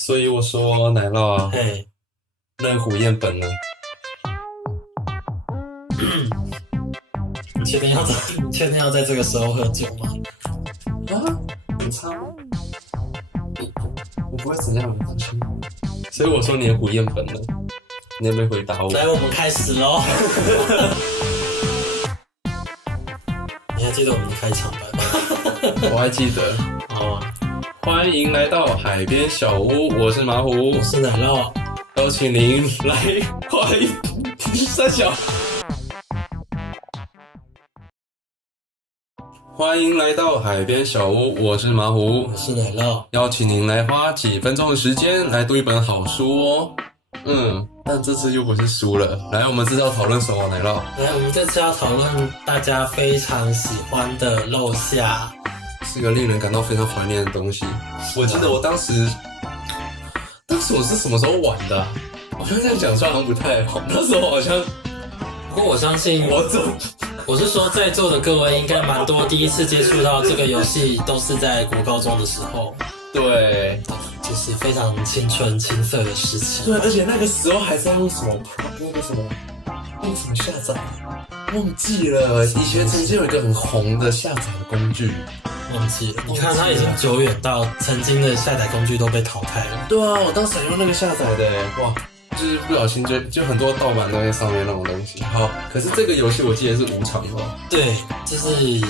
所以我说奶酪啊，嘿，那虎彦本呢？你确定要在这个时候喝酒吗？啊，很差吗？我不会怎样，你放心。所以我说你的虎彦本呢？你有没有回答我？来，我们开始喽。你还记得我们的开场白吗？我还记得。好啊，欢迎来到海边小屋，我是马虎，我是奶酪。邀请您来欢迎三小。欢迎来到海边小屋，我是马虎我，是奶酪。邀请您来花几分钟的时间来读一本好书哦。但这次又不是书了。来，我们这次要讨论什么？奶酪来，我们这次要讨论大家非常喜欢的肉夏。是个令人感到非常怀念的东西。我记得我当时我是什么时候玩的啊？好像这样讲出来好像不太好。那时候好像不过我相信，我是说在座的各位应该蛮多第一次接触到这个游戏都是在国高中的时候，对，就是非常青春青涩的时期。而且那个时候还在用什么那个什么下载，忘记了。以前曾经有一个很红的下载的工具。忘记了，你看它已经久远到曾经的下载工具都被淘汰了。对啊，我当时还用那个下载的耶，哇，就是不小心就很多盗版都在上面那种东西。好，可是这个游戏我记得是无偿的吧？对，就是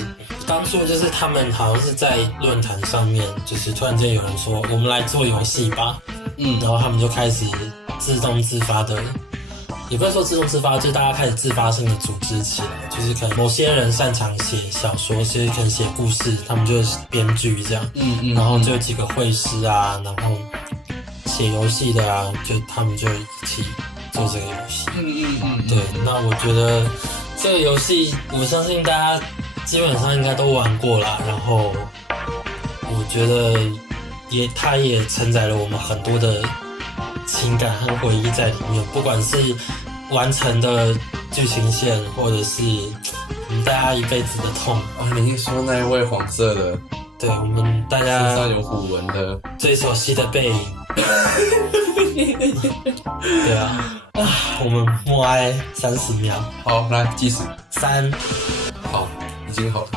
当初就是他们好像是在论坛上面，就是突然间有人说我们来做游戏吧，然后他们就开始自动自发的，也不是说自动自发，就是大家开始自发性的组织起来，就是可能某些人擅长写小说，有些可能写故事，他们就是编剧这样，然后就有几个绘师啊，然后写游戏的啊，就他们就一起做这个游戏。对，那我觉得这个游戏，我相信大家基本上应该都玩过啦。然后我觉得它也承载了我们很多的情感和回忆在里面，不管是完成的剧情线，或者是我们大家一辈子的痛。啊，你是说那一位黄色的，对，我们大身家上有虎纹的？最熟悉的背影。对啊，我们默哀30秒，好，来计时。 3，好，已经好了。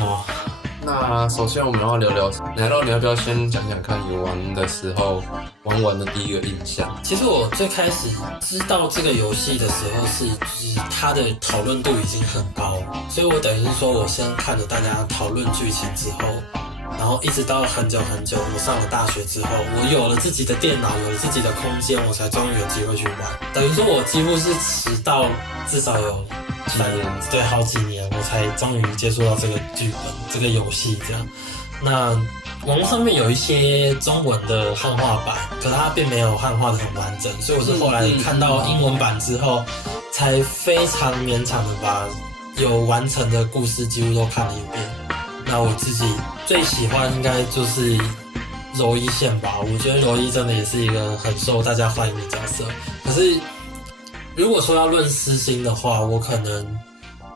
哦。那首先我们要聊聊，奶酪，你要不要先讲讲看你玩的时候玩完的第一个印象？其实我最开始知道这个游戏的时候就是它的讨论度已经很高，所以我等于是说我先看着大家讨论剧情之后，然后一直到很久很久，我上了大学之后，我有了自己的电脑，有了自己的空间，我才终于有机会去玩。等于说我几乎是迟到至少有几年？对，好几年，我才终于接触到这个剧本、这个游戏这样。那网络上面有一些中文的汉化版，可它并没有汉化的很完整，所以我是后来看到英文版之后，才非常勉强的把有完成的故事几乎都看了一遍。那我自己最喜欢应该就是柔一线吧，我觉得柔一真的也是一个很受大家欢迎的角色。可是如果说要论私心的话，我可能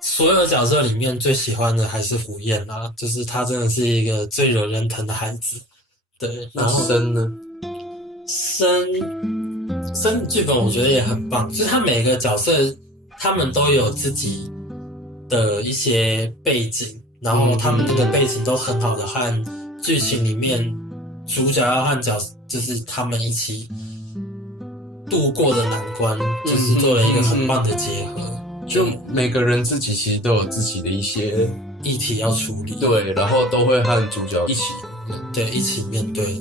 所有的角色里面最喜欢的还是虎彦啦，就是他真的是一个最惹人疼的孩子。对，那然后生呢？生剧本我觉得也很棒，就是他每个角色他们都有自己的一些背景，然后他们那个背景都很好的和剧情里面主角要和就是他们一起度过的难关，就是做了一个很棒的结合。就每个人自己其实都有自己的一些议题要处理，对，然后都会和主角一起。对，一起面对。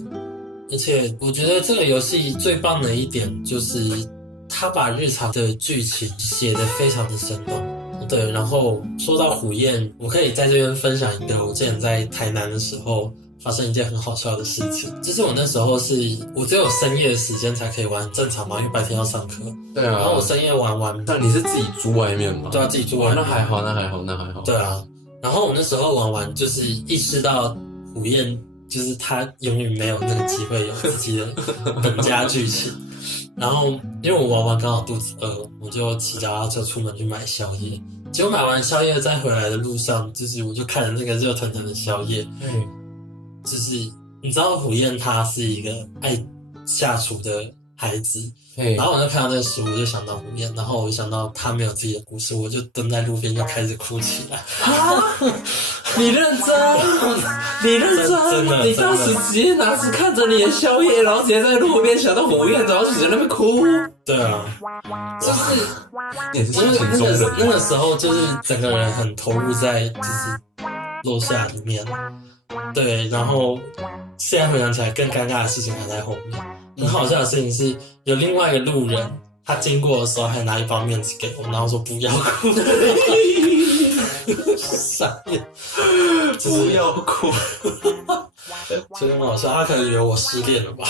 而且我觉得这个游戏最棒的一点就是它把日常的剧情写得非常的生动。对，然后说到虎彦，我可以在这边分享一个我之前在台南的时候发生一件很好笑的事情，就是我那时候我只有深夜的时间才可以玩，正常嘛，因为白天要上课。对啊。然后我深夜玩完，但你是自己租外面吗？对啊，自己住外面。那还好。对啊，然后我那时候玩完，就是意识到虎彦就是他永远没有那个机会有自己的本家剧情。然后因为我玩完刚好肚子饿，我就骑脚踏车出门去买宵夜。结果买完宵夜再回来的路上，就是我就看着那个热腾腾的宵夜，就是你知道虎彦他是一个下厨的孩子，嘿然后我就看到那个食物，就想到胡彦，然后我就想到他没有自己的故事，我就蹲在路边就开始哭起来。你认真？你认真的你当时直接拿着看着你的宵夜，然后直接在路边想到胡彦，然后就在那边哭。对啊，就是你也是性情中人。那个时候就是整个人很投入在就是落下里面，对，然后现在回想起来，更尴尬的事情还在后面。很好笑的事情是，有另外一个路人，他经过的时候还拿一包面子给我，然后说不要哭，傻眼，不要哭，真的很好笑。他可能以为我失恋了吧？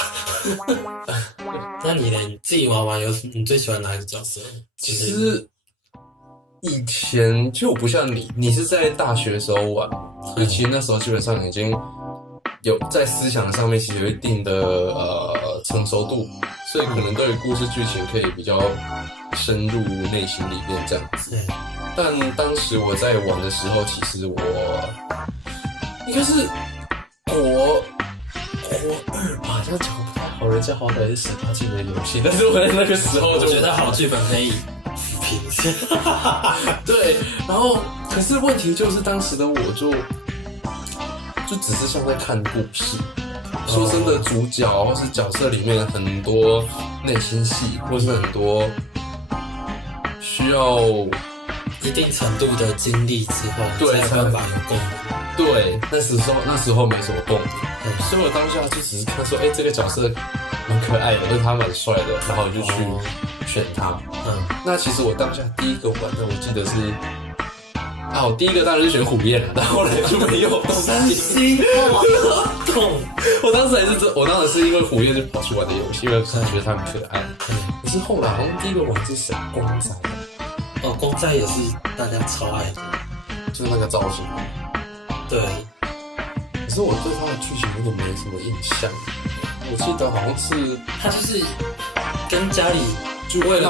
那你呢？你自己玩完你最喜欢哪一个角色？其实以前就不像你是在大学的时候玩，所以其实那时候基本上已经有在思想上面其实有一定的成熟度，所以可能对于故事剧情可以比较深入内心里面这样子。但当时我在玩的时候，其实我应该是国二吧，这样讲不太好，人家好歹是18禁的游戏，但是我在那个时候就觉得好剧本可以评一下。对，然后可是问题就是当时的我就只是像在看故事。说真的，主角或是角色里面很多内心戏，或是很多需要一定程度的经历之后，才有办法有共鸣。对，那时候没什么共鸣，所以我当下就只是看说，这个角色蛮可爱的，而且他蛮帅的，然后我就去选他。那其实我当下第一个玩的，我记得是。我第一个当然是选虎彦了，但后来就没有伤心，痛。我当时因为虎彦就跑去玩的游戏，因为觉得他很可爱。可是后来好像第一个玩是谁？光哉。光哉也是大家超爱的，就是那个造型。对。可是我对他的剧情有点没什么印象。我记得好像是他就是跟家里。就为了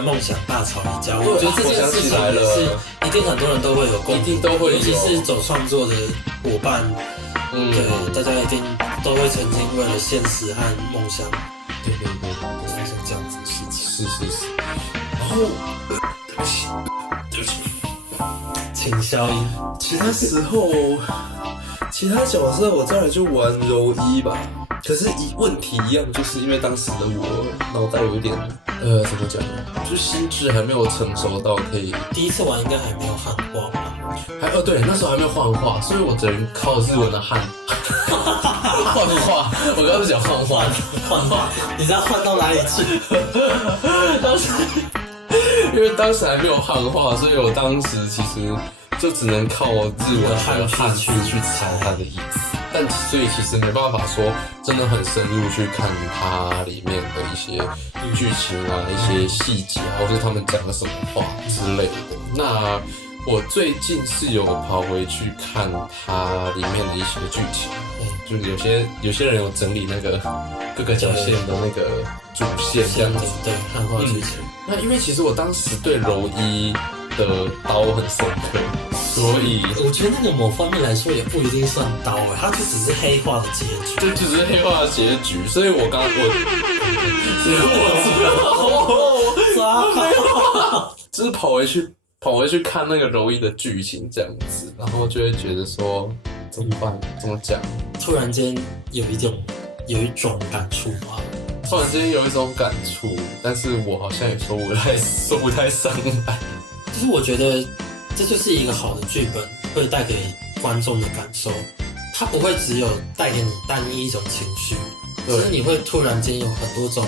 梦想大吵一架，我觉得这件事情也是一定很多人都会有共鸣，一定都会有，尤其是走创作的伙伴，对，大家一定都会曾经为了现实和梦想，对，发生这样子的事情。是。然后，对不起，请消音。其他时候，其他角色我再来就玩柔一吧。可是问题一样，就是因为当时的我脑袋有一点怎么讲呢？就心智还没有成熟到可以。第一次玩应该还没有汉化吧？对，那时候还没有汉化，所以我只能靠日文的汉化。我刚刚讲汉化，你知道换到哪里去？因为当时还没有汉化，所以我当时其实就只能靠日文还有汉字去猜它的意思。但所以其实没办法说真的很深入去看它里面的一些剧情啊、一些细节啊，或是他们讲了什么话之类的。那我最近是有跑回去看它里面的一些剧情，就是有些人有整理那个各个角线的那个主线这样子，对，汉化剧情。那因为其实我当时对柔一的刀很深刻。所以我觉得那个某方面来说也不一定算刀它就只是黑化的结局。对，就只是黑化的结局。所以我就是跑回去看那个柔一的剧情这样子，然后就会觉得说怎么办？怎么讲？突然间有一种感触吧。突然间有一种感触，但是我好像也说不太上来。就是我觉得。这就是一个好的剧本会带给观众的感受，它不会只有带给你单一一种情绪，只是你会突然间有很多种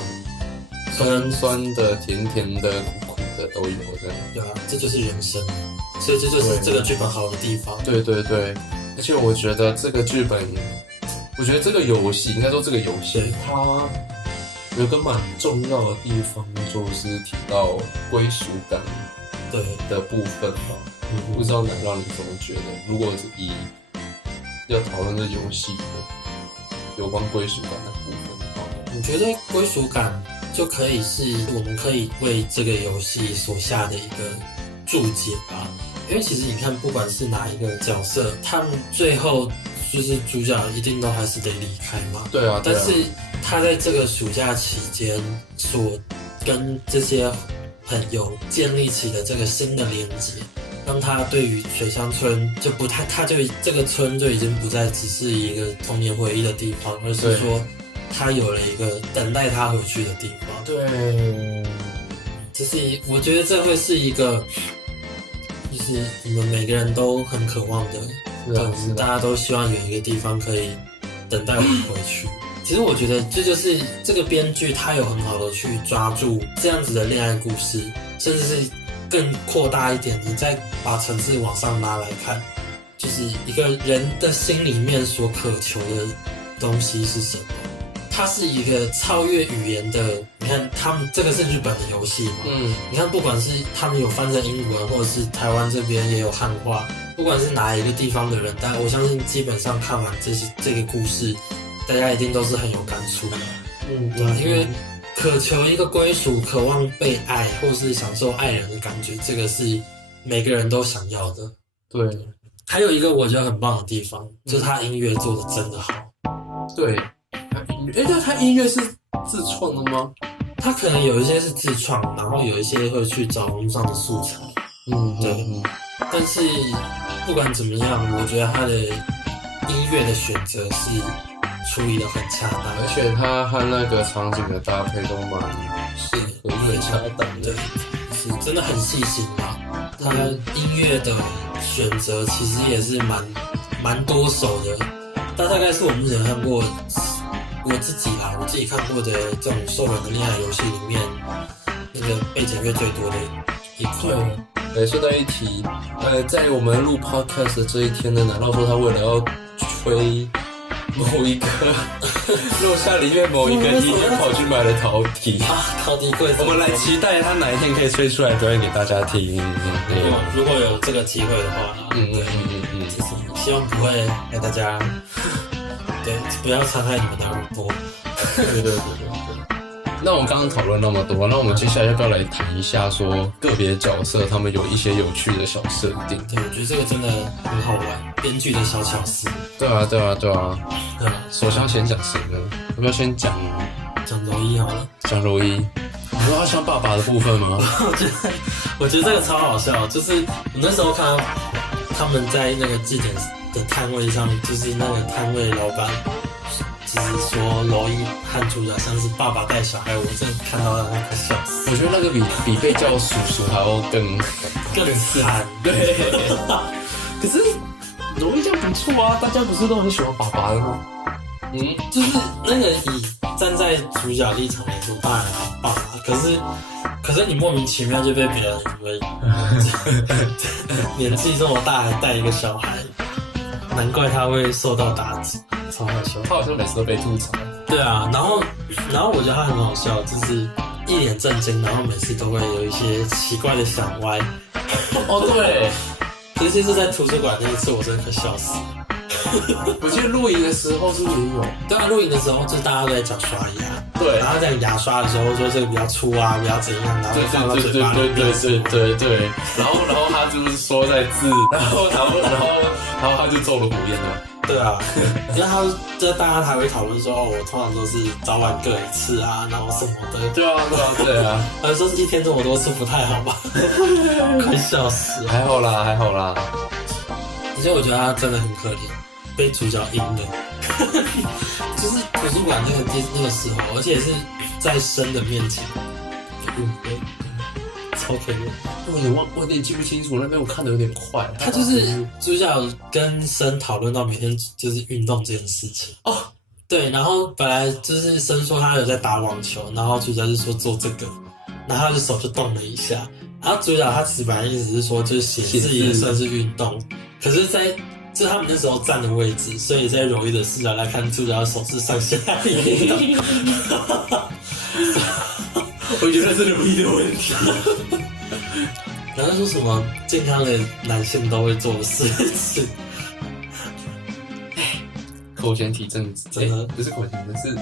酸酸的、甜甜的、苦苦的都有这样。对啊，这就是人生，所以这就是这个剧本好的地方。对，而且我觉得这个剧本，我觉得这个游戏应该说这个游戏它有个蛮重要的地方，就是提到归属感的部分吧。不知道能让你怎么觉得？如果是要讨论这游戏的有关归属感的部分的话，我觉得归属感就可以是我们可以为这个游戏所下的一个注解吧。因为其实你看，不管是哪一个角色，他们最后就是主角一定都还是得离开嘛。对啊。但是他在这个暑假期间所跟这些朋友建立起的这个新的连接，让他对于水乡村就不太，他就这个村就已经不再只是一个童年回忆的地方，而是说他有了一个等待他回去的地方。对，就是我觉得这会是一个，就是我们每个人都很渴望的，大家都希望有一个地方可以等待我们回去。其实我觉得这就是这个编剧他有很好的去抓住这样子的恋爱故事，甚至是更扩大一点，你再把层次往上拉来看，就是一个人的心里面所渴求的东西是什么。它是一个超越语言的，你看他们这个是日本的游戏嘛，你看不管是他们有翻成英文，或者是台湾这边也有汉化，不管是哪一个地方的人，但我相信基本上看完这个故事，大家一定都是很有感触的。对，因为渴求一个归属，渴望被爱，或是享受爱人的感觉，这个是每个人都想要的。对，还有一个我觉得很棒的地方，就是他音乐做的真的好。对，那他音乐是自创的吗？他可能有一些是自创，然后有一些会去找网络上的素材。对。但是不管怎么样，我觉得他的音乐的选择是处理的很恰当，而且他和那个场景的搭配都蛮适合，很恰当的，是真的很细心啦。他音乐的选择其实也是蛮多手的，但大概是我目前看过我自己看过的这种兽人的恋爱游戏里面，那个背景乐最多的一块。对，顺带一提，在我们录 podcast 的这一天呢，难道说他为了要吹某一个落下里面某一个音乐，跑去买了陶笛啊？陶笛贵，我们来期待他哪一天可以吹出来表演给大家听。如果有这个机会的话，就是希望不会让大家不要伤害你们的耳朵。对。那我们刚刚讨论那么多，那我们接下来要不要来谈一下说个别角色他们有一些有趣的小设定？对，我觉得这个真的很好玩，编剧的小巧思。对啊。首先先讲谁呢？要不要先讲柔一好了？讲柔一，你说他像爸爸的部分吗？我觉得这个超好笑，就是我那时候看到他们在那个祭典的摊位上，就是那个摊位老板。就是说柔一和主角像是爸爸带小孩，我真的看到那个笑死。我觉得那个比被叫叔叔还要更惨。对。可是柔一这样不错啊，大家不是都很喜欢爸爸的吗？就是那个以站在主角立场来说，当然很棒啊。可是你莫名其妙就被别人以为年纪这么大还带一个小孩，难怪他会受到打击。超好笑，他好像每次都被吐槽。对啊，然后我觉得他很好笑，就是一脸震惊，然后每次都会有一些奇怪的想歪。对，尤其是在图书馆那一次，我真的快笑死了。我记得露营的时候是不是也有？对啊，露营的时候就是大家都在讲刷牙，对，然后在牙刷的时候说这个比较粗啊，比较怎样，然后放到嘴巴里面。对，然后他就是说在字，然后他就揍了火焰了。对啊，因为就大家还会讨论说，我通常都是早晚各一次啊，然后什么的。对啊。而说是一天这么多次不太好吧？快笑死了。还好啦。而且我觉得他真的很可怜，被主角阴的。就是图书馆那个时候，而且是在生的面前，超可怜。我有点记不清楚，那边我看的有点快。他就是主角跟生讨论到每天就是运动这件事情。对，然后本来就是生说他有在打网球，然后主角就说做这个，然后他的手就动了一下。然后主角他其实本来意思是说，就是写字也算是运动，可是就是他们那时候站的位置，所以在柔一的视角来看，主角的手是上下移动。我觉得是柔一的问题。然后说什么健康的男性都会做的事情。口嫌体正直，真的不是口嫌体正，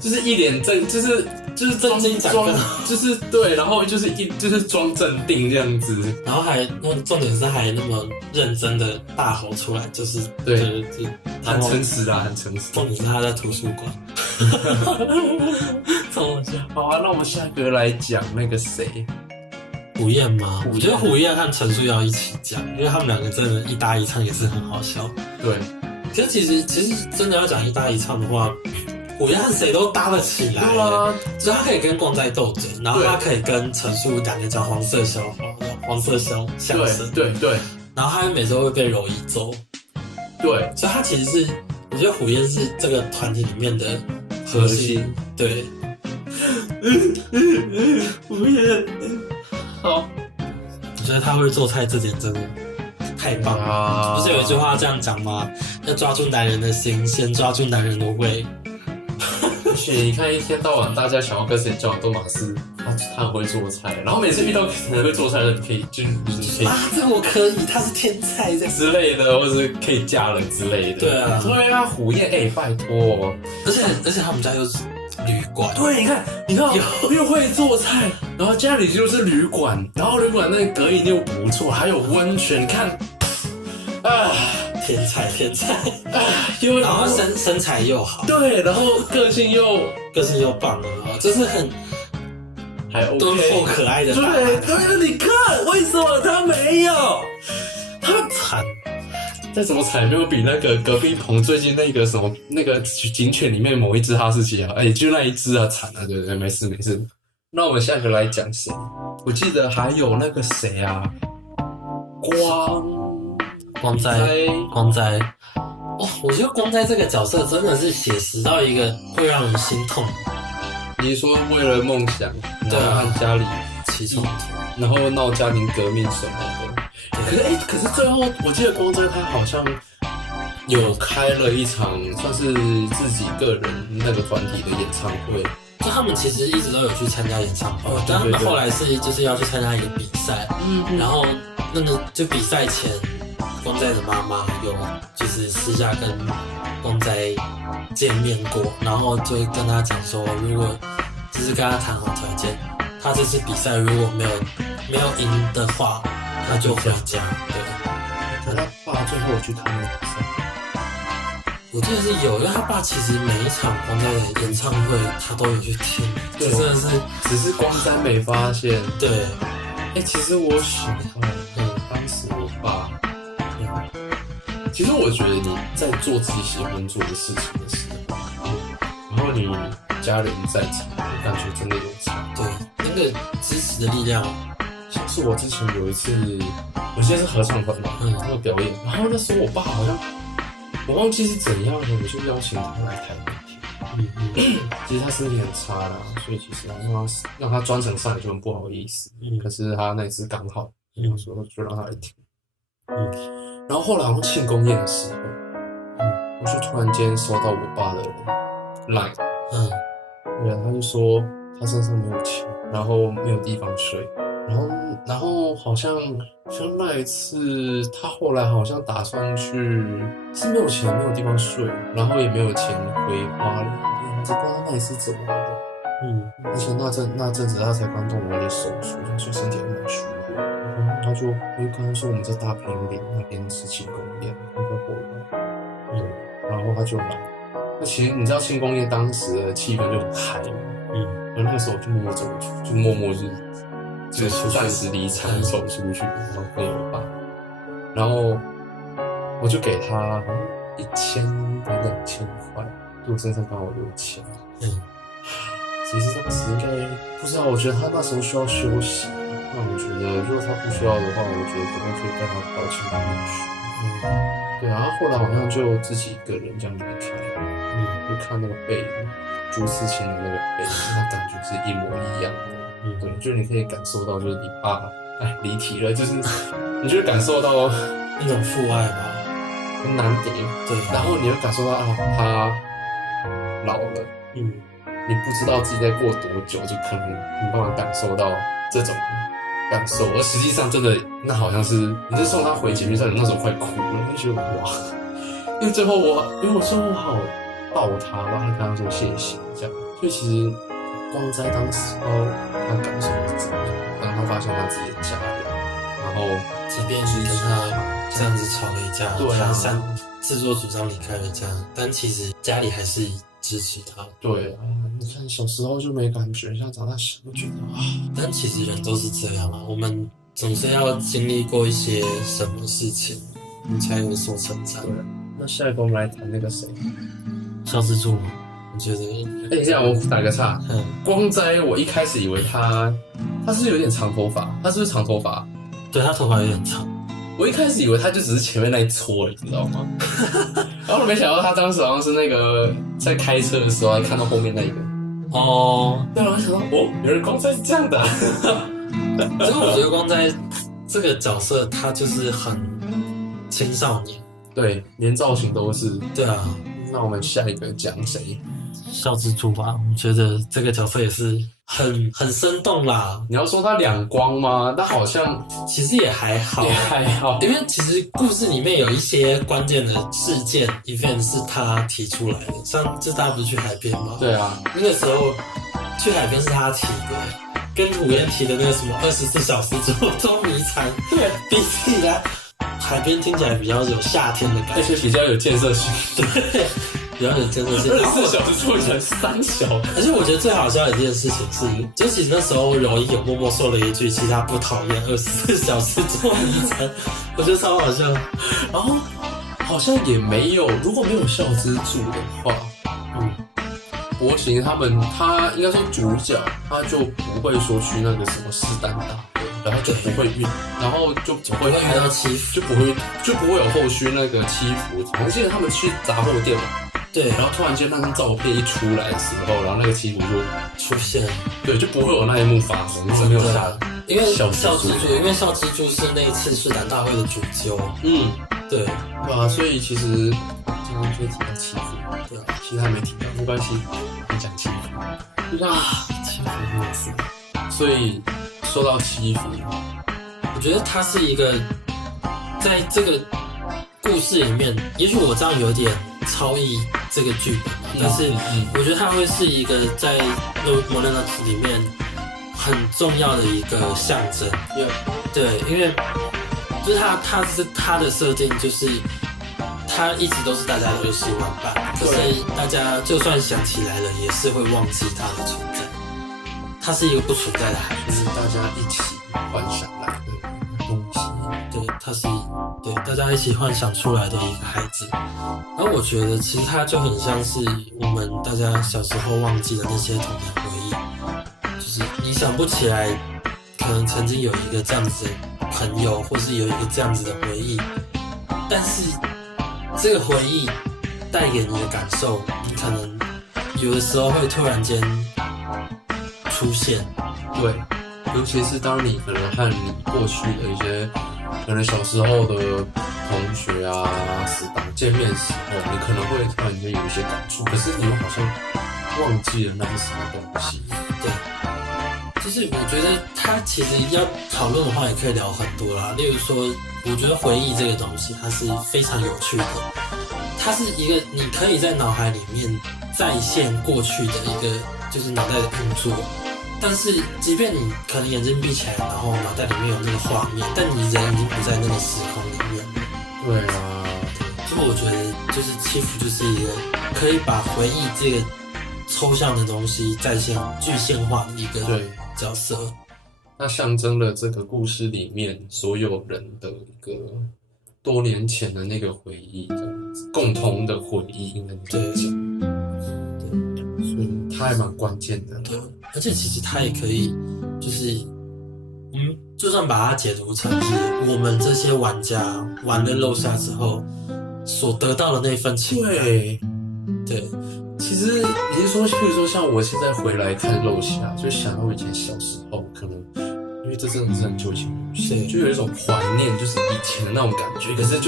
就是一脸正，就是正经讲，就是对，然后就是装镇定这样子，然后重点是还那么认真的大吼出来，就是对，很诚实啊，很诚实。重点是他在图书馆，好啊，那我们下一个来讲那个谁，虎燕吗？我觉得虎燕和陈数要一起讲，因为他们两个真的一搭一唱也是很好笑。对，可是其实真的要讲一搭一唱的话，虎燕和谁都搭得起来。对啊，所以他可以跟光在斗嘴，然后他可以跟陈数两个讲黄色笑话、黄色相声。对，然后他每周会被柔一揍。对，所以他其实是，我觉得虎燕是这个团体里面的核心。对。虎燕。好，我觉得他会做菜这点真的太棒了。不是有一句话这样讲吗？要抓住男人的心，先抓住男人的胃。而且你看，一天到晚大家想要跟谁交往，都马是他很会做菜，然后每次遇到很会做菜的人，可以就是可以这个我可以，他是天才这样之类的，或者是可以嫁人之类的。对啊，虎燕拜托，而且他们家又是旅馆。对，你看，又会做菜，然后家里就是旅馆，然后旅馆那个隔音又不错，还有温泉，你看，天才然后身材又好，对，然后个性又棒了，就是还 OK， 敦厚可爱的。对，你看为什么他没有？他惨，再怎么惨没有比那个隔壁棚最近那个什么那个警犬里面某一只哈士奇啊，就那一只啊惨啊，对，没事。那我们下一个来讲谁？我记得还有那个谁啊，光哉。哦，我觉得光哉这个角色真的是写实到一个会让人心痛。你说为了梦想，对啊，和家里起冲突，然后闹家庭革命什么的。可是最后我记得光哉他好像有开了一场算是自己个人那个团体的演唱会。就他们其实一直都有去参加演唱会，但他们后来就是要去参加一个比赛，然后那个就比赛前，光哉的妈妈有就是私下跟光哉见面过，然后就跟他讲说，如果就是跟他谈好条件，他这次比赛如果没有赢的话，他就回家。对，他爸最后去看那个比赛。我记得是有，因为他爸其实每一场光哉的演唱会他都有去听，对，真的是，只是光哉没发现。对，其实我想到，当时我爸，其实我觉得你在做自己喜欢做的事情的时候，然后你家人在场，我感觉真的有差。对，那个支持的力量。像是我之前有一次，我记得是合唱团嘛，那个表演，然后那时候我爸好像。我忘记是怎样的，我就邀请他来台北听。其实他身体很差啦，所以其实让他专程上来就很不好意思。可是他那次刚好，所以就让他来听。然后后来好像庆功宴的时候，我就突然间收到我爸的 line，对，他就说他身上没有钱，然后没有地方睡。然后好像那一次，他后来好像打算去，是没有钱，没有地方睡，然后也没有钱回花莲，不知道那一次怎么了。而且那阵子他才刚动完一点手术，所以身体还蛮虚弱。然后我就跟他说我们在大平岭那边是庆功宴，要不要过来？然后他就来。那其实你知道庆功宴当时的气氛就很嗨嘛，然后那时候我就默默走出去，就默默就是暂时离场走出去，然后跟我爸，然后我就给他1000到2000块，就我身上刚好有钱。其实当时应该不知道，我觉得他那时候需要休息。那我觉得如果他不需要的话，我觉得可能可以带他到庆功宴去。对啊，后来好像就自己一个人这样离开。就看那个背影，朱自清的那个背影，那感觉是一模一样的。对，就你可以感受到，就是你爸，离题了，就是你就会感受到那种父爱吧，很难得。对，然后你会感受到他老了，你不知道自己在过多久，就可能没办法感受到这种感受，而实际上真的那好像是你是送他回捷运站，那时候快哭了，就觉得哇，因为最后我说我好抱他，然后还跟他说谢谢这样，所以其实。光哉当时他感受是怎么样？当他发现他自己的家人，然后即便是跟他这样子吵了一架，对啊，自作主张离开了家，但其实家里还是支持他。对啊，你看小时候就没感觉，现在长大想就觉得啊，但其实人都是这样啊，我们总是要经历过一些什么事情，你才有所成长。对。那下一个我们来谈那个谁，肖之助吗？我觉得，这样我打个岔。光哉，我一开始以为他是有点长头发，他是不是长头发？对，他头发有点长。我一开始以为他就只是前面那一撮，你知道吗？然后没想到他当时好像是那个在开车的时候还看到后面那个。哦，对，我想到原来光哉是这样的。可是我觉得光哉这个角色他就是很青少年，对，连造型都是。对啊。那我们下一个讲谁？肖之助吧，我觉得这个角色也是很生动啦。你要说他两光吗？他好像其实也还好，因为其实故事里面有一些关键的事件 event 是他提出来的，像这大家不是去海边吗？对啊，那个时候去海边是他提的，跟土鳖提的那个什么24小时捉迷藏，对，比起来海边听起来比较有夏天的感觉，而且比较有建设性。对。比较有建设性，24小时做起来3小。而且我觉得最好笑的一件事情是，就其实那时候柔一有默默说了一句，其实他不讨厌24小时做迷藏，我觉得超好笑。然后好像也没有，如果没有孝之助的话，博行他应该说主角他就不会说去那个什么师丹大会，然后就不会遇，然后就不会遇到欺负，就不会有后续那个欺负。我记得他们去杂货店嘛。对，然后突然间那张照片一出来的时候，然后那个欺负就出现，对，就不会有那一幕发生，没有下来。因为孝之助是那一次师胆大会的主揪，对啊，所以其实今天就提到欺负，对啊，其他没提到，没关系，你讲欺负，就像欺负没事。所以说到欺负，我觉得他是一个在这个故事里面，也许我这样有点超译这个剧本，但是我觉得它会是一个在《摩登纳里面很重要的一个象征。对，因为就是它的设定就是它一直都是大家的20万吧，可是大家就算想起来了，也是会忘记它的存在。它是一个不存在的孩子，大家一起幻想来的东西。对，它是对大家一起幻想出来的一个孩子。然后我觉得其实它就很像是我们大家小时候忘记的那些童年回忆，就是你想不起来，可能曾经有一个这样子的朋友，或是有一个这样子的回忆，但是这个回忆带给你的感受，你可能有的时候会突然间出现。对，尤其是当你可能和你过去的一些可能小时候的同学啊、死党见面时候，你可能会突然间有一些感触，可是你又好像忘记了那是什么东西。对，就是我觉得它其实要讨论的话，也可以聊很多啦。例如说，我觉得回忆这个东西，它是非常有趣的，它是一个你可以在脑海里面再现过去的一个就是脑袋的运作。但是，即便你可能眼睛闭起来，然后脑袋里面有那个画面，但你人已经不在那个时空里面了。对啊，所以我觉得，就是欺负就是一个可以把回忆这个抽象的东西再现具现化的一个角色。那象征了这个故事里面所有人的一个多年前的那个回忆，这样子共同的回忆，应该这样讲。所以它还蛮关键的。对，而且其实它也可以，就是就算把它解读成是我们这些玩家玩了漏下之后所得到的那份情感。对，其实你是说，譬如说像我现在回来看漏下，就想到我以前小时候，可能因为这真的是很久以前的游戏，就有一种怀念，就是以前的那种感觉。可是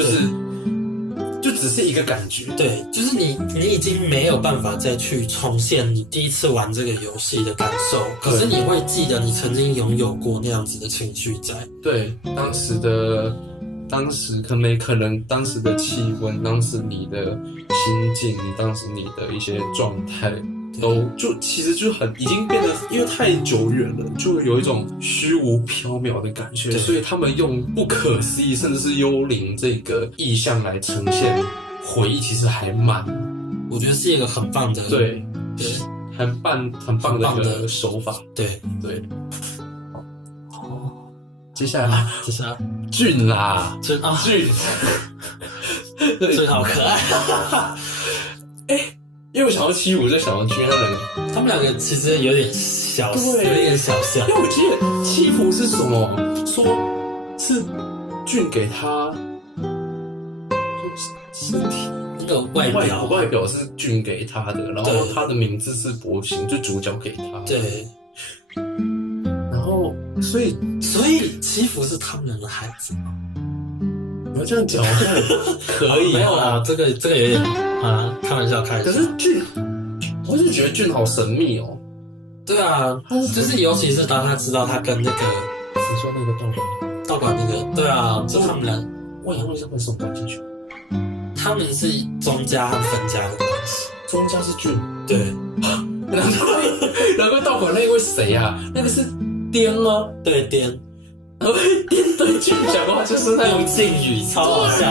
就只是一个感觉。对，就是你已经没有办法再去重现你第一次玩这个游戏的感受，可是你会记得你曾经拥有过那样子的情绪在。对，当时可能当时的气温，当时你的心境，当时你的一些状态，都其实就已经变得，因为太久远了，就有一种虚无缥缈的感觉，所以他们用不可思议甚至是幽灵这个意象来呈现回忆，其实还蛮我觉得是一个很棒的，对，很棒的一个手法。对。接下来俊啦，俊，俊好可爱。因为我想到七虎，就想到俊，他们两个其实有点小，对，有点小像。因为我记得七虎是什么？说是俊给他身体那个外表是俊给他的，然后他的名字是博行，就主角给他。对。然后所以七福是他们的孩子吗？你要这样讲，好像可以。没有啦，这个有点开玩笑。可是俊，我就觉得俊好神秘哦。对啊，就是尤其是当他知道他跟那个你说那个道馆那个，对啊，就他们俩，我也忘记为什么感进去。他们是宗家和分家的关系。宗家是俊，对。难怪道馆那位谁啊？那个是颠吗？对，颠。然后颠对俊讲话就是那种敬语，超好笑。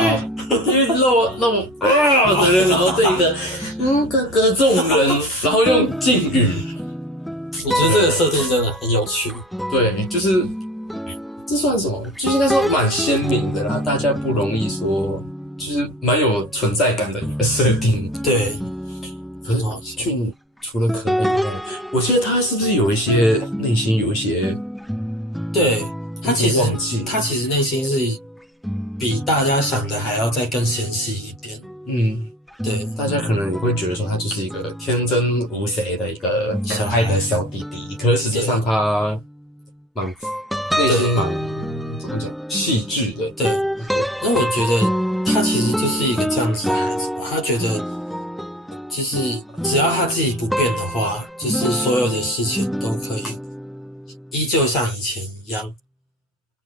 因为那种的人，然后对着哥哥这种人，然后用敬语。我觉得这个设定真的很有趣。对，就是这算什么？就是应该说蛮鲜明的啦，大家不容易说，就是蛮有存在感的一个设定。对，可是俊除了可爱以外，我记得他是不是有一些内心有一些？对，他其实内心是比大家想的还要再更纤细一点。对，大家可能也会觉得说他就是一个天真无邪的一个可爱的小弟弟，可是实际上他内心蛮怎么讲细致的。对，那我觉得他其实就是一个这样子的孩子吧。他觉得就是只要他自己不变的话，就是所有的事情都可以依旧像以前一样。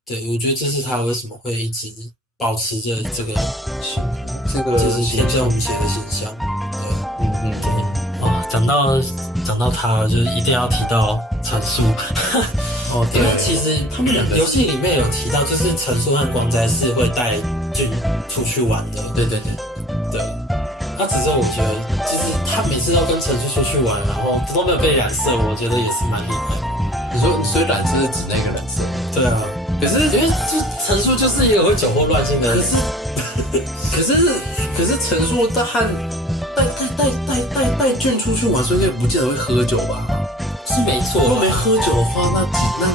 对，我觉得这是他为什么会一直保持着这个就是天真无邪的形象。对，对。讲到他，就是一定要提到陈叔。因为其实他们两个游戏里面有提到，就是陈叔和光哉是会带俊出去玩的。对。那只是我觉得，就是他每次都跟陈叔出去玩，然后都没有被染色，我觉得也是蛮厉害的。你说染色是指那个染色？对啊。可是因为陈叔就是一个会酒后乱性的人。可是陈叔他和带俊出去玩，所以应该不见得会喝酒吧？是没错。如果没喝酒的话，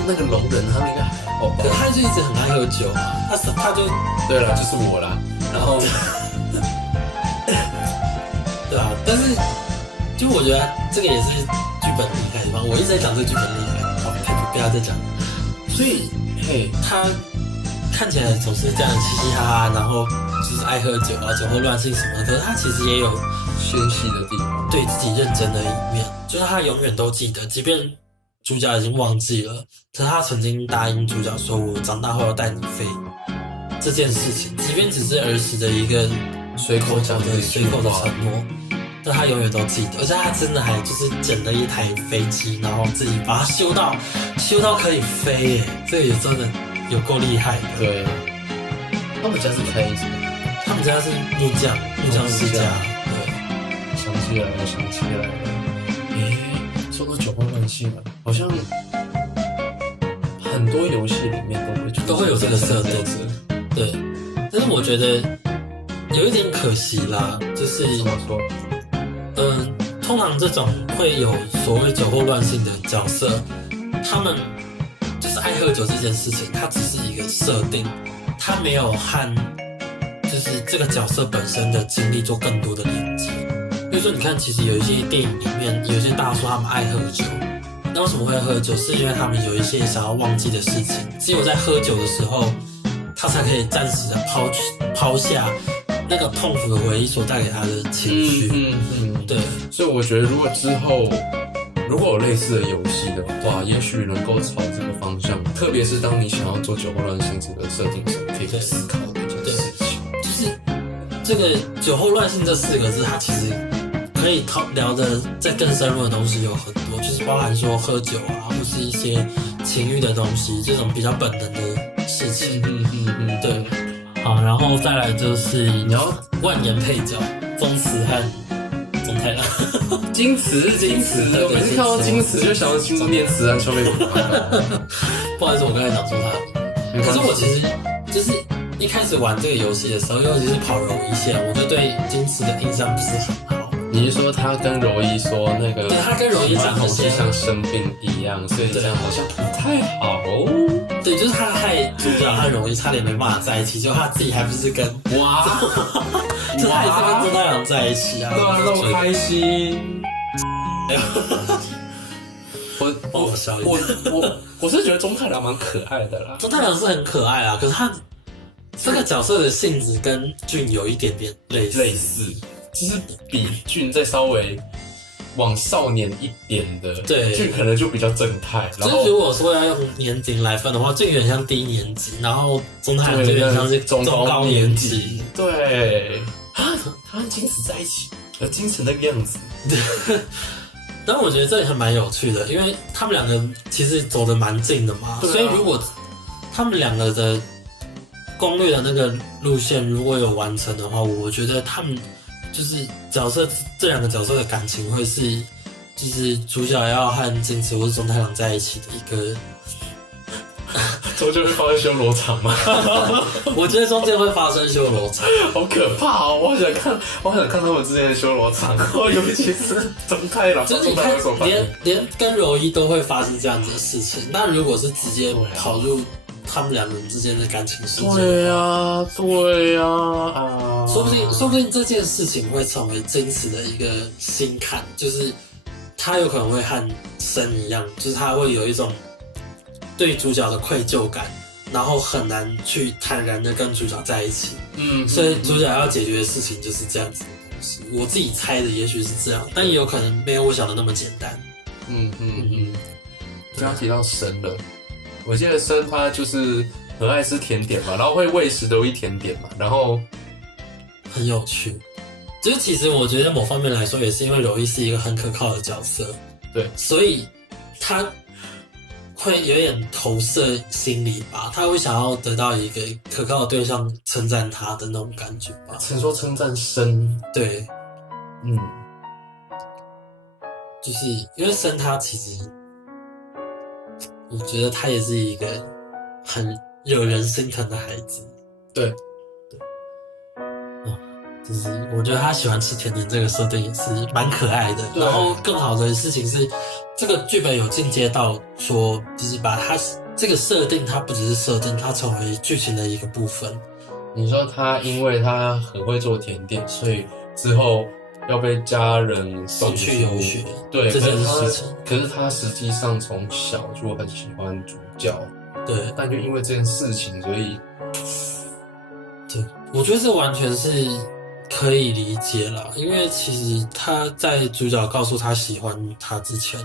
那个龙人他们应该还好吧？可他就一直很爱喝酒嘛，他就对了，就是我啦。然后对啊，但是就我觉得这个也是剧本厉害的地方。我一直在讲这个剧本厉害，好，不要再讲。所以他看起来总是这样嘻嘻哈哈，然后就是爱喝酒啊，酒后乱性什么的。可是他其实也有纤细的地方，对自己认真的一面，就是他永远都记得，即便主角已经忘记了，可是他曾经答应主角说：“我长大后要带你飞。”这件事情，即便只是儿时的一个随口的承诺，但他永远都记得。而且他真的还就是捡了一台飞机，然后自己把它修到可以飞耶，这个也真的有够厉害的。对，他们家是开什么？他们家是木匠世家。对，想起来了。说到酒后乱性了，好像很多游戏里面都会有这个设定。对，但是我觉得有一点可惜啦，就是怎么说？通常这种会有所谓酒后乱性的角色，他们就是爱喝酒这件事情，它只是一个设定，它没有和就是这个角色本身的经历做更多的连接。比如说，你看，其实有一些电影里面，有一些大叔他们爱喝酒，那为什么会喝酒？是因为他们有一些想要忘记的事情，只有在喝酒的时候，他才可以暂时的抛下那个痛苦的回忆所带给他的情绪。对。所以我觉得，如果之后有类似的游戏的话，也许能够朝这个方向，特别是当你想要做酒后乱性这个设定时，可以去思考的一件事情。就是这个酒后乱性这4个字，它其实可以聊的再更深入的东西有很多，就是包含说喝酒啊，或是一些情欲的东西，这种比较本能的事情。对。好，然后再来就是你要万言配角宗祠和宗太郎。金池，对我每次看到金池就想到青春念慈啊，秋妹。不好意思，我刚才讲错他了。可是我其实就是一开始玩这个游戏的时候，尤其是跑柔一线，我就对金池的印象不是很好。你是说他跟柔一说那个？对，他跟柔一讲的是像生病一样，所以这样好像不太好。对，就是他害主角和柔一差点没办法在一起，就他自己还不是跟哇，就他也是跟中太郎在一起啊，对啊，那么开心。我是觉得中太郎蛮可爱的啦。中太郎是很可爱啊，可是他这个角色的性质跟俊有一点点类似，就是比俊再稍微往少年一点的。对，俊可能就比较正太。然后如果说要用年龄来分的话，俊有点像低年级，然后中太郎就有点像是中高年级。对，他和金子在一起，金子那个样子。但我觉得这也还蛮有趣的，因为他们两个其实走得蛮近的嘛，所以如果他们两个的攻略的那个路线如果有完成的话，我觉得他们就是这两个角色的感情会是，就是主角要和金池或是中太郎在一起的一个。中间会发生修罗场吗？我觉得中间会发生修罗场，好可怕哦！我好想看他们之间的修罗场，尤其是中太郎，就是你看，连跟柔一都会发生这样子的事情。那如果是直接跑入他们两人之间的感情世界，对呀，说不定这件事情会成为金池的一个心坎，就是他有可能会和生一样，就是他会有一种对主角的愧疚感，然后很难去坦然的跟主角在一起。所以主角要解决的事情就是这样子的东西。我自己猜的也许是这样，但也有可能没有我想的那么简单。刚刚提到生了，我记得生他就是很爱吃甜点嘛，然后会喂食柔一甜点嘛，然后很有趣。就是其实我觉得某方面来说，也是因为柔一是一个很可靠的角色，对，所以他会有点投射心理吧，他会想要得到一个可靠的对象称赞他的那种感觉吧。称赞生，对，就是因为生他其实，我觉得他也是一个很惹人心疼的孩子。对，就是我觉得他喜欢吃甜点这个设定也是蛮可爱的。然后更好的事情是，这个剧本有进阶到说，就是把他这个设定，它不只是设定，它成为剧情的一个部分。你说他因为他很会做甜点，所以之后要被家人送去游学，对这件事情。可是他实际上从小就很喜欢主角，对，但就因为这件事情，所以，对，我觉得这完全是可以理解啦，因为其实他在主角告诉他喜欢他之前，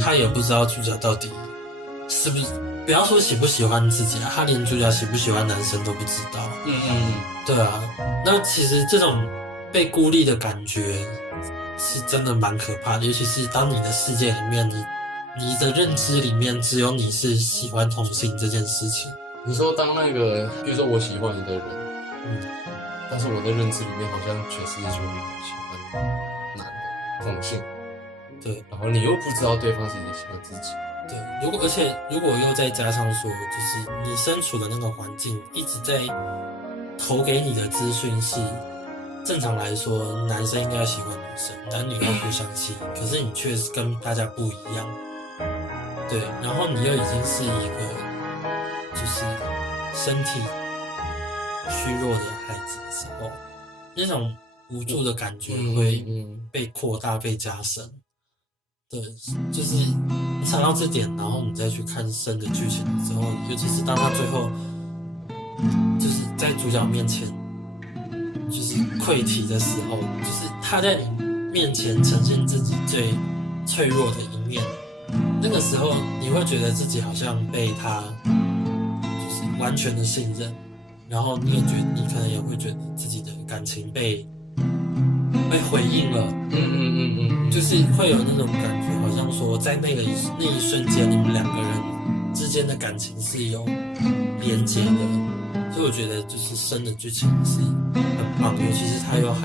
他也不知道主角到底是不是，不要说喜不喜欢自己啊，他连主角喜不喜欢男生都不知道。对啊，那其实这种被孤立的感觉是真的蛮可怕的，尤其是当你的世界里面，你的认知里面只有你是喜欢同性这件事情。你说当那个，比如说我喜欢一个人，但是我的认知里面好像全世界就喜欢男的同性，对，然后你又不知道对方是喜欢自己，对，而且如果又再加上说，就是你身处的那个环境一直在投给你的资讯是，正常来说男生应该喜欢女生，男女要互相吸引，可是你却是跟大家不一样，对，然后你又已经是一个就是身体虚弱的孩子的时候，那种无助的感觉会被扩大、被加深。对，就是你想到这点，然后你再去看生的剧情之后，尤其是当他最后就是在主角面前就是溃堤的时候，就是他在你面前呈现自己最脆弱的一面，那个时候你会觉得自己好像被他就是完全的信任，然后你可能也会觉得自己的感情被回应了，就是会有那种感觉，好像说在那一瞬间，你们两个人之间的感情是有连接的，所以我觉得就是生的剧情是很棒的，尤其是他又和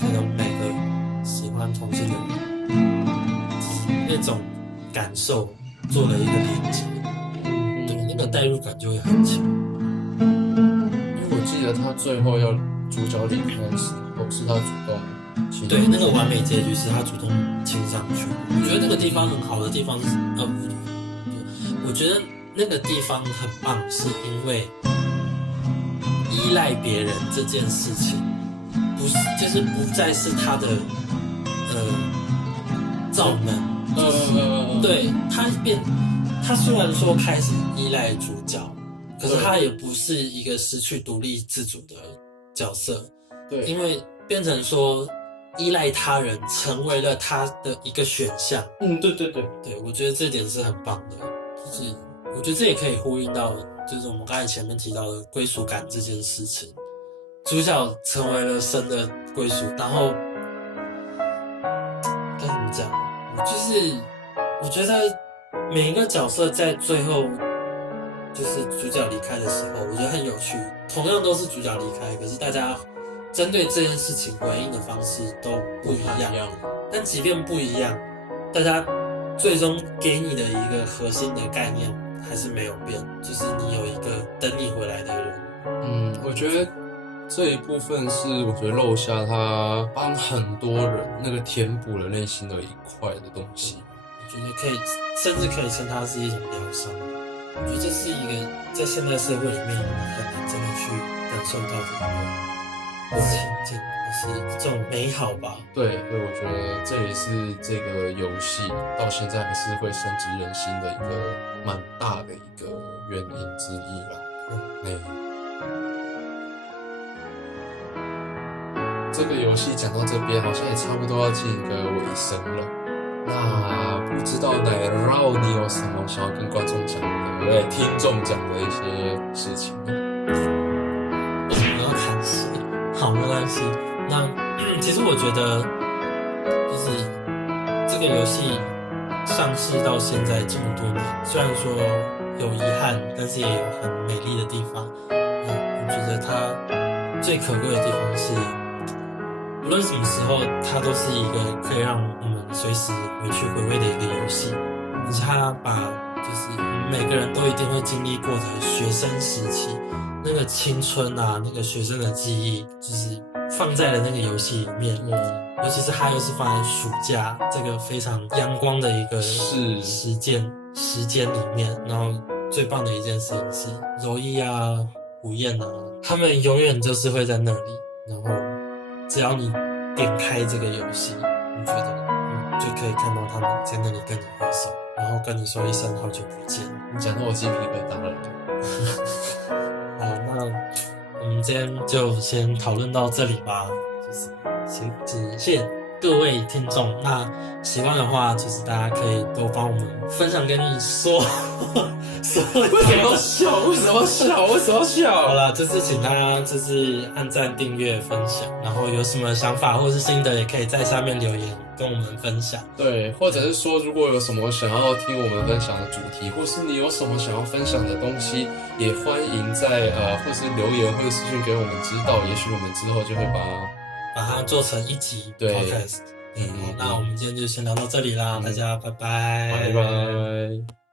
可能每个同性的人那种感受做了一个连接，对，那个代入感就会很强。因为我记得他最后要主角离开的时候，是他主动亲。对，那个完美结局是他主动亲上去。我觉得那个地方很好的地方是，我觉得那个地方很棒，是因为依赖别人这件事情，就是不再是他的罩门，对他虽然说开始依赖主角，可是他也不是一个失去独立自主的角色，对，因为变成说依赖他人成为了他的一个选项。对，我觉得这点是很棒的，就是我觉得这也可以呼应到，就是我们刚才前面提到的归属感这件事情。主角成为了神的归属，然后该怎么讲？就是我觉得每一个角色在最后，就是主角离开的时候，我觉得很有趣。同样都是主角离开，可是大家针对这件事情回应的方式都不一样。但即便不一样，大家最终给你的一个核心的概念还是没有变，就是你有一个等你回来的人。我觉得这一部分是我觉得肉虾他帮很多人那个填补了内心的一块的东西。我觉得可以，甚至可以称它是一种疗伤。我觉得这是一个在现代社会里面很难真的去感受到的一个情境，或是这种美好吧。对，我觉得这也是这个游戏到现在还是会深植人心的一个蛮大的一个原因之一啦。这个游戏讲到这边，好像也差不多要进一个尾声了。那不知道奶酪你有什么想要跟观众讲的、听众讲的一些事情呢？我要开始，好，没关系。那其实我觉得，就是这个游戏上市到现在这么多年，虽然说有遗憾，但是也有很美丽的地方。我觉得它最可贵的地方是，无论什么时候，它都是一个可以让我们随时回去回味的一个游戏。而且它把就是每个人都一定会经历过的学生时期，那个青春啊，那个学生的记忆，就是放在了那个游戏里面。尤其是它又是放在暑假这个非常阳光的一个时间里面，然后最棒的一件事情是柔一啊、胡燕啊，他们永远就是会在那里，然后只要你点开这个游戏，你觉得就可以看到他们在那里跟你挥手，然后跟你说一声好久不见。你讲到我鸡皮疙瘩了。好，那我们今天就先讨论到这里吧。就是谢谢各位听众。那喜欢的话，就是大家可以多帮我们分享给你说。为什么要笑？为什么要笑？为什么要笑？好了，就是请大家就是按赞、订阅、分享，然后有什么想法或是心得，也可以在下面留言跟我们分享。对，或者是说，如果有什么想要听我们分享的主题，或是你有什么想要分享的东西，也欢迎在或是留言或者私讯给我们知道，也许我们之后就会把它做成一集 podcast。好，那我们今天就先聊到这里啦，大家拜拜。拜拜。